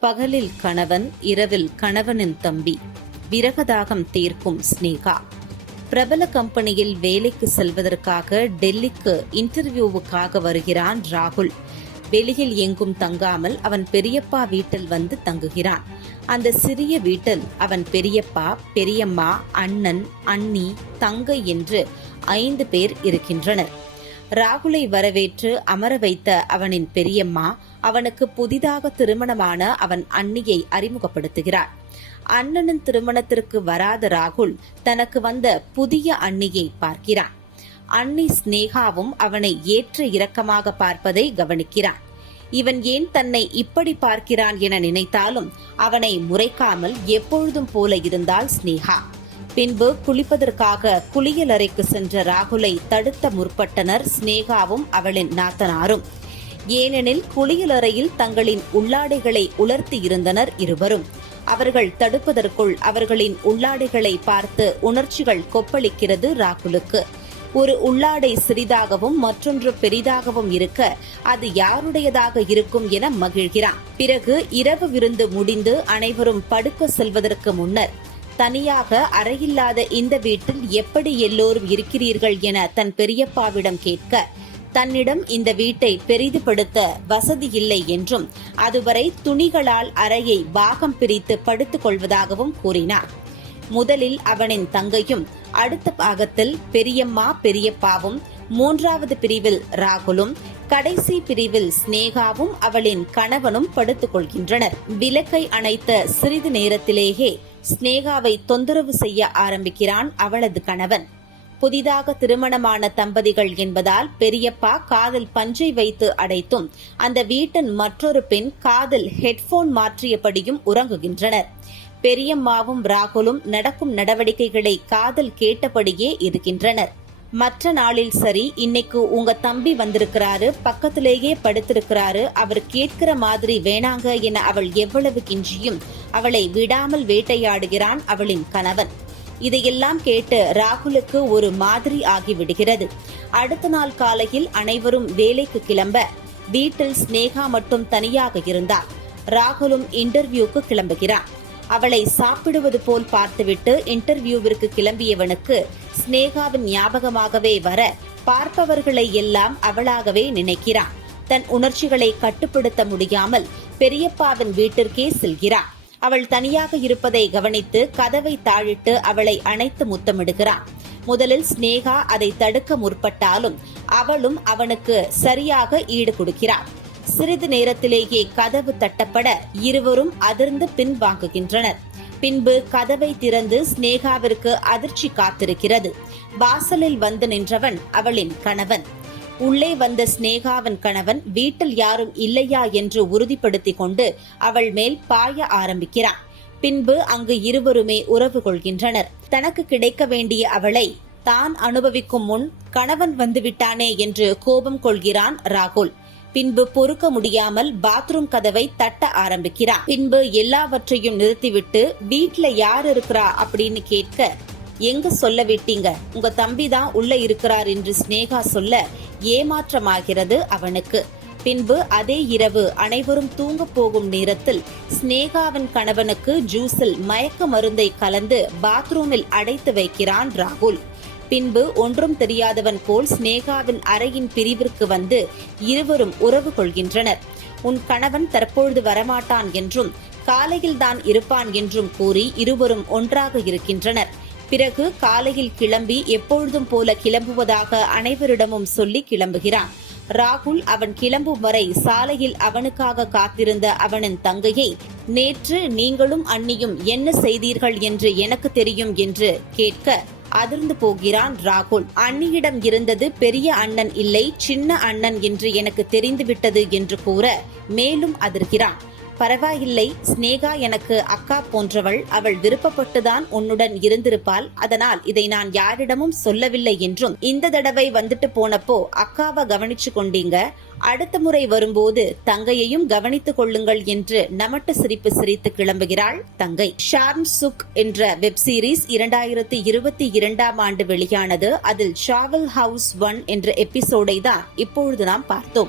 பகலில் கணவன் இரவில் கணவனின் தம்பி. விரகதாகம் தீர்க்கும் ஸ்னேகா. பிரபல கம்பெனியில் வேலைக்கு செல்வதற்காக டெல்லிக்கு இன்டர்வியூவுக்காக வருகிறான் ராகுல். வெளியில் எங்கும் தங்காமல் அவன் பெரியப்பா வீட்டில் வந்து தங்குகிறான். அந்த சிறிய வீட்டில் அவன் பெரியப்பா பெரியம்மா அண்ணன் அண்ணி தங்கை என்று ஐந்து பேர் இருக்கின்றனர். ராகுலை வரவேற்று அமர வைத்த அவனின் பெரியம்மா அவனுக்கு புதிதாக திருமணமான அவன் அண்ணியை அறிமுகப்படுத்துகிறார். அண்ணனின் திருமணத்திற்கு வராத ராகுல் தனக்கு வந்த புதிய அண்ணியை பார்க்கிறான். அண்ணி ஸ்னேகாவும் அவனை ஏற்ற இரக்கமாக பார்ப்பதை கவனிக்கிறான். இவன் ஏன் தன்னை இப்படி பார்க்கிறான் என நினைத்தாலும் அவனை முறைக்காமல் எப்பொழுதும் போல இருந்தால் ஸ்னேகா. பின்பு குளிப்பதற்காக குளியலறைக்கு சென்ற ராகுலை தடுத்த முற்பட்டனர் ஸ்னேகாவும் அவளின் நாத்தனாரும். ஏனெனில் குளியலறையில் தங்களின் உள்ளாடைகளை உலர்த்தி இருந்தனர் இருவரும். அவர்கள் தடுப்பதற்குள் அவர்களின் உள்ளாடைகளை பார்த்து உணர்ச்சிகள் கொப்பளிக்கிறது ராகுலுக்கு. ஒரு உள்ளாடை சிறிதாகவும் மற்றொன்று பெரிதாகவும் இருக்க அது யாருடையதாக இருக்கும் என மகிழ்கிறான். பிறகு இரவு விருந்து முடிந்து அனைவரும் படுக்க செல்வதற்கு முன்னர் தனியாக அறையில்லாத இந்த வீட்டில் எப்படி எல்லோரும் இருக்கிறீர்கள் என தன் பெரியப்பாவிடம் கேட்க தன்னிடம் இந்த வீட்டை பெரிதுபடுத்த வசதி இல்லை என்றும் அதுவரை துணிகளால் அறையை பாகம் பிரித்து படுத்துக் கொள்வதாகவும் கூறினார். முதலில் அவனின் தங்கையும் அடுத்த பாகத்தில் பெரியம்மா பெரியப்பாவும் மூன்றாவது பிரிவில் ராகுலும் கடைசி பிரிவில் ஸ்னேகாவும் அவளின் கணவனும் படுத்துக் கொள்கின்றனர். விளக்கை அணைத்த சிறிது நேரத்திலேயே ஸ்னேகாவை தொந்தரவு செய்ய ஆரம்பிக்கிறான் அவளது கணவன். புதிதாக திருமணமான தம்பதிகள் என்பதால் பெரியப்பா காதில் பஞ்சை வைத்து அடைத்தும் அந்த வீட்டின் மற்றொரு பெண் காதில் ஹெட்போன் மாற்றியபடியும் உறங்குகின்றனர். பெரியம்மாவும் ராகுலும் நடக்கும் நடவடிக்கைகளை காதல் கேட்டபடியே இருக்கின்றனர். மற்ற நாளில் சரி இன்னைக்கு உங்க தம்பி வந்திருக்கிறாரு பக்கத்திலேயே படுத்திருக்கிறாரு அவர் கேட்கிற மாதிரி வேணாங்க என அவள் எவ்வளவு கிஞ்சியும் அவளை விடாமல் வேட்டையாடுகிறான் அவளின் கணவன். இதையெல்லாம் கேட்டு ராகுலுக்கு ஒரு மாதிரி ஆகிவிடுகிறது. அடுத்த நாள் காலையில் அனைவரும் வேலைக்கு கிளம்ப வீட்டில் ஸ்னேகா மட்டும் தனியாக இருந்தார் ராகுலும் இன்டர்வியூக்கு கிளம்புகிறான். அவளை சாப்பிடுவது போல் பார்த்துவிட்டு இன்டர்வியூவிற்கு கிளம்பியவனுக்கு ஸ்னேகாவின் ஞாபகமாகவே வர பார்ப்பவர்களை எல்லாம் அவளாகவே நினைக்கிறான். தன் உணர்ச்சிகளை கட்டுப்படுத்த முடியாமல் பெரியப்பாவின் வீட்டிற்கே செல்கிறான். அவள் தனியாக இருப்பதை கவனித்து கதவை தாழிட்டு அவளை அணைத்து முத்தமிடுகிறான். முதலில் ஸ்னேகா அதை தடுக்க முற்பட்டாலும் அவளும் அவனுக்கு சரியாக ஈடு கொடுக்கிறாள். சிறிது நேரத்திலேயே கதவு தட்டப்பட இருவரும் அதிர்ந்து பின்வாங்குகின்றனர். பின்பு கதவை திறந்து ஸ்னேகாவிற்கு அதிர்ச்சி காத்திருக்கிறது. வாசலில் வந்து நின்றவன் அவளின் கணவன். உள்ளே வந்த ஸ்னேகாவின் கணவன் வீட்டில் யாரும் இல்லையா என்று உறுதிப்படுத்திக் கொண்டு அவள் மேல் பாய ஆரம்பிக்கிறான். பின்பு அங்கு இருவருமே உறவு கொள்கின்றனர். தனக்கு கிடைக்க வேண்டிய அவளை தான் அனுபவிக்கும் முன் கணவன் வந்துவிட்டானே என்று கோபம் கொள்கிறான் ராகுல். பின்பு பொறுக்க முடியாமல் பாத்ரூம் கதவை தட்ட ஆரம்பிக்கிறான். பின்பு எல்லாவற்றையும் நிறுத்திவிட்டு வீட்ல யார் இருக்கிறா அப்படின்னு கேட்க எங்க சொல்ல விட்டீங்க? உங்க தம்பி தான் உள்ள இருக்கிறார் என்று ஸ்னேகா சொல்ல ஏமாற்றமாகிறது அவனுக்கு. பின்பு அதே இரவு அனைவரும் தூங்க போகும் நேரத்தில் ஸ்னேகாவின் கணவனுக்கு ஜூஸில் மயக்க மருந்தை கலந்து பாத்ரூமில் அடைத்து வைக்கிறான் ராகுல். பின்பு ஒன்றும் தெரியாதவன் போல் ஸ்னேகாவின் அறையின் பிரிவிற்கு வந்து இருவரும் உறவு கொள்கின்றனர். உன் கணவன் தற்பொழுது வரமாட்டான் என்றும் காலையில் தான் இருப்பான் என்றும் கூறி இருவரும் ஒன்றாக இருக்கின்றனர். பிறகு காலையில் கிளம்பி எப்பொழுதும் போல கிளம்புவதாக அனைவரிடமும் சொல்லி கிளம்புகிறான். ராகுல் அவன் கிளம்பும் வரை சாலையில் அவனுக்காக காத்திருந்த அவனின் தங்கையை நேற்று நீங்களும் அண்ணியும் என்ன செய்தீர்கள் என்று எனக்கு தெரியும் என்று கேட்க அதிர்ந்து போகிறான் ராகுல். அண்ணியிடம் இருந்தது பெரிய அண்ணன் இல்லை சின்ன அண்ணன் என்று எனக்கு தெரிந்துவிட்டது என்று கூற மேலும் அதிர்கிறான். பரவாயில்லை ஸ்னேகா எனக்கு அக்கா போன்றவள் அவள் விருப்பப்பட்டுதான் உன்னுடன் இருந்திருப்பாள். அதனால் இதை நான் யாரிடமும் சொல்லவில்லை என்றும் இந்த தடவை வந்துட்டு போனப்போ அக்காவை கவனிச்சு கொண்டீங்க. அடுத்த முறை வரும்போது தங்கையையும் கவனித்துக் கொள்ளுங்கள் என்று நமட்டு சிரிப்பு சிரித்து கிளம்புகிறாள் தங்கை. ஷார்ம் சுக் என்ற வெப் சீரிஸ் இரண்டாயிரத்தி இருபத்தி இரண்டாம் ஆண்டு வெளியானது. அதில் ஷாவல் ஹவுஸ் ஒன் என்ற எபிசோடை தான் இப்பொழுது நாம் பார்த்தோம்.